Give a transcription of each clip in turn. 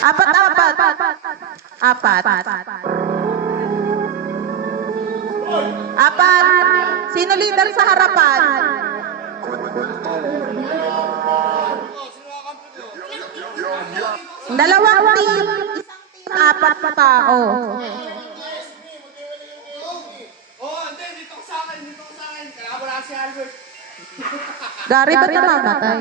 Apat. Apat. Sino leader sa harapan? Dalawang team, apat na tao. Dito ko sa akin. Kailangan mo lang si Albert. Gary, ba't namamatay?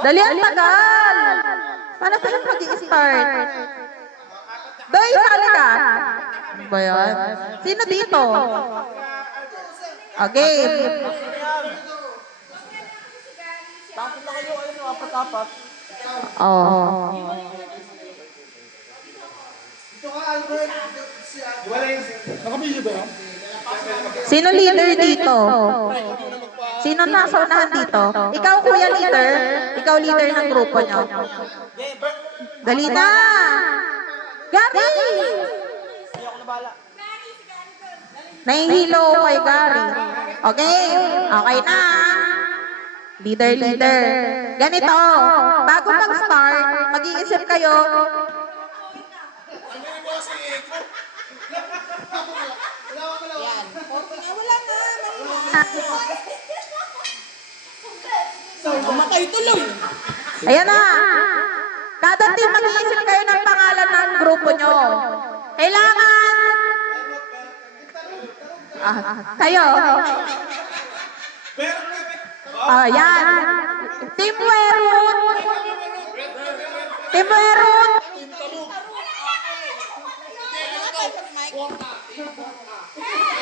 Dali, ang tagal. Paano tayo mag-i-start? Doy, sali ka. Ano ba yan? Sino dito? Okay. Tapos na kayo, apat-apat. Oh. Nakabili ba yan? Sino leader dito? Sino nasa unahan dito? Ikaw, kuya leader. Ikaw leader ng grupo nyo. Dali na! Gary! Hindi ako nabala. Nahihilo kay Gary. Okay. Okay na. Leader. Ganito. Bago mag-start, mag-iisip kayo. Yan. Wala na. Mamatay tuloy. Ayan na. Kada team mag-iisip kayo ng pangalan ng grupo nyo. Kailangan. Kayo. Ayan. Team Werut.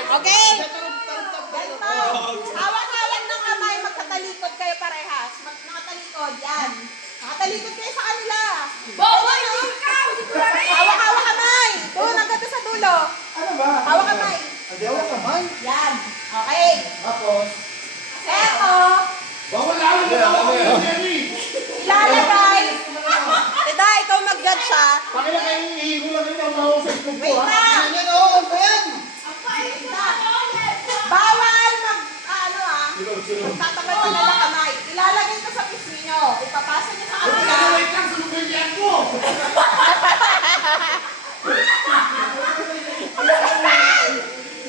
Okay? Ganito. Hawak-hawak ng kamay. Magkatalikod kayo parehas. Nakatalikod. Yan. Nakatalikod kayo sa kanila. Hawak-hawak kamay. Doon, hanggang doon sa dulo. Ano ba? Hawak kamay. Hawak kamay? Yan. Okay. Tapos? Eto. Bawal lang ako. Ilalagay. Tita, ikaw mag-judge siya. Pakila kayo, ihigo lang yun ang baho sa itlog ko, Wait ha? na. Yan, oo, Ben! Bawal magtatanggal ka na ng kamay. Ilalagay ko sa pisngi nyo. Ipapasa nyo sa kanila. Wait lang, sumugalian ko!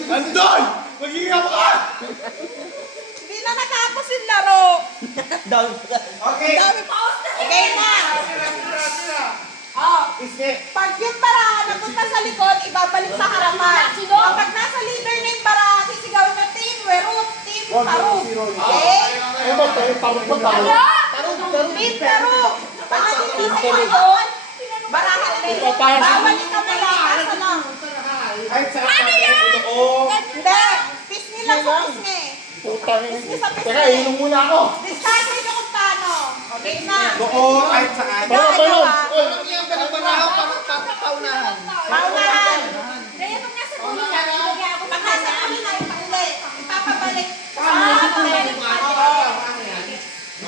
Andoy! Mag-iingaw ka! Hindi na natapos yung laro. Okay. Okay na. Oh. Iske. Pag yung bara napunta sa likod, ibabalik sa harapan. Kapag nasa leader na yung bara, sisigawin nyo, Team Werut, Team Taruk. Okay? Ano ba ito? Tarong ba tarong? Team Taruk. Pag nandito sa likod, barahan ulit. Bawal yung kamay, asa lang. Ay, sa yan? Oo. Hindi. Pisngi lang sa pisngi. Putang. Pisngi sa pisngi. Teka, inom muna ako. Discard nyo kung paano. Okay na. Oo, kahit saan. Ikaw, ikaw, ah. Paunahan. Paunahan. Pag nasa kami na ipaulit. Ipapabalik.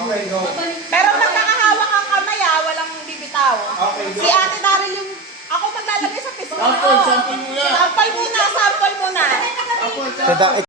Okay, go. Pero magkakahawak ang kamay walang bibitaw. Okay, go. Si Ate Daryl yung ako maglalagay sa pisngi. Sample muna. Sample muna. Sample.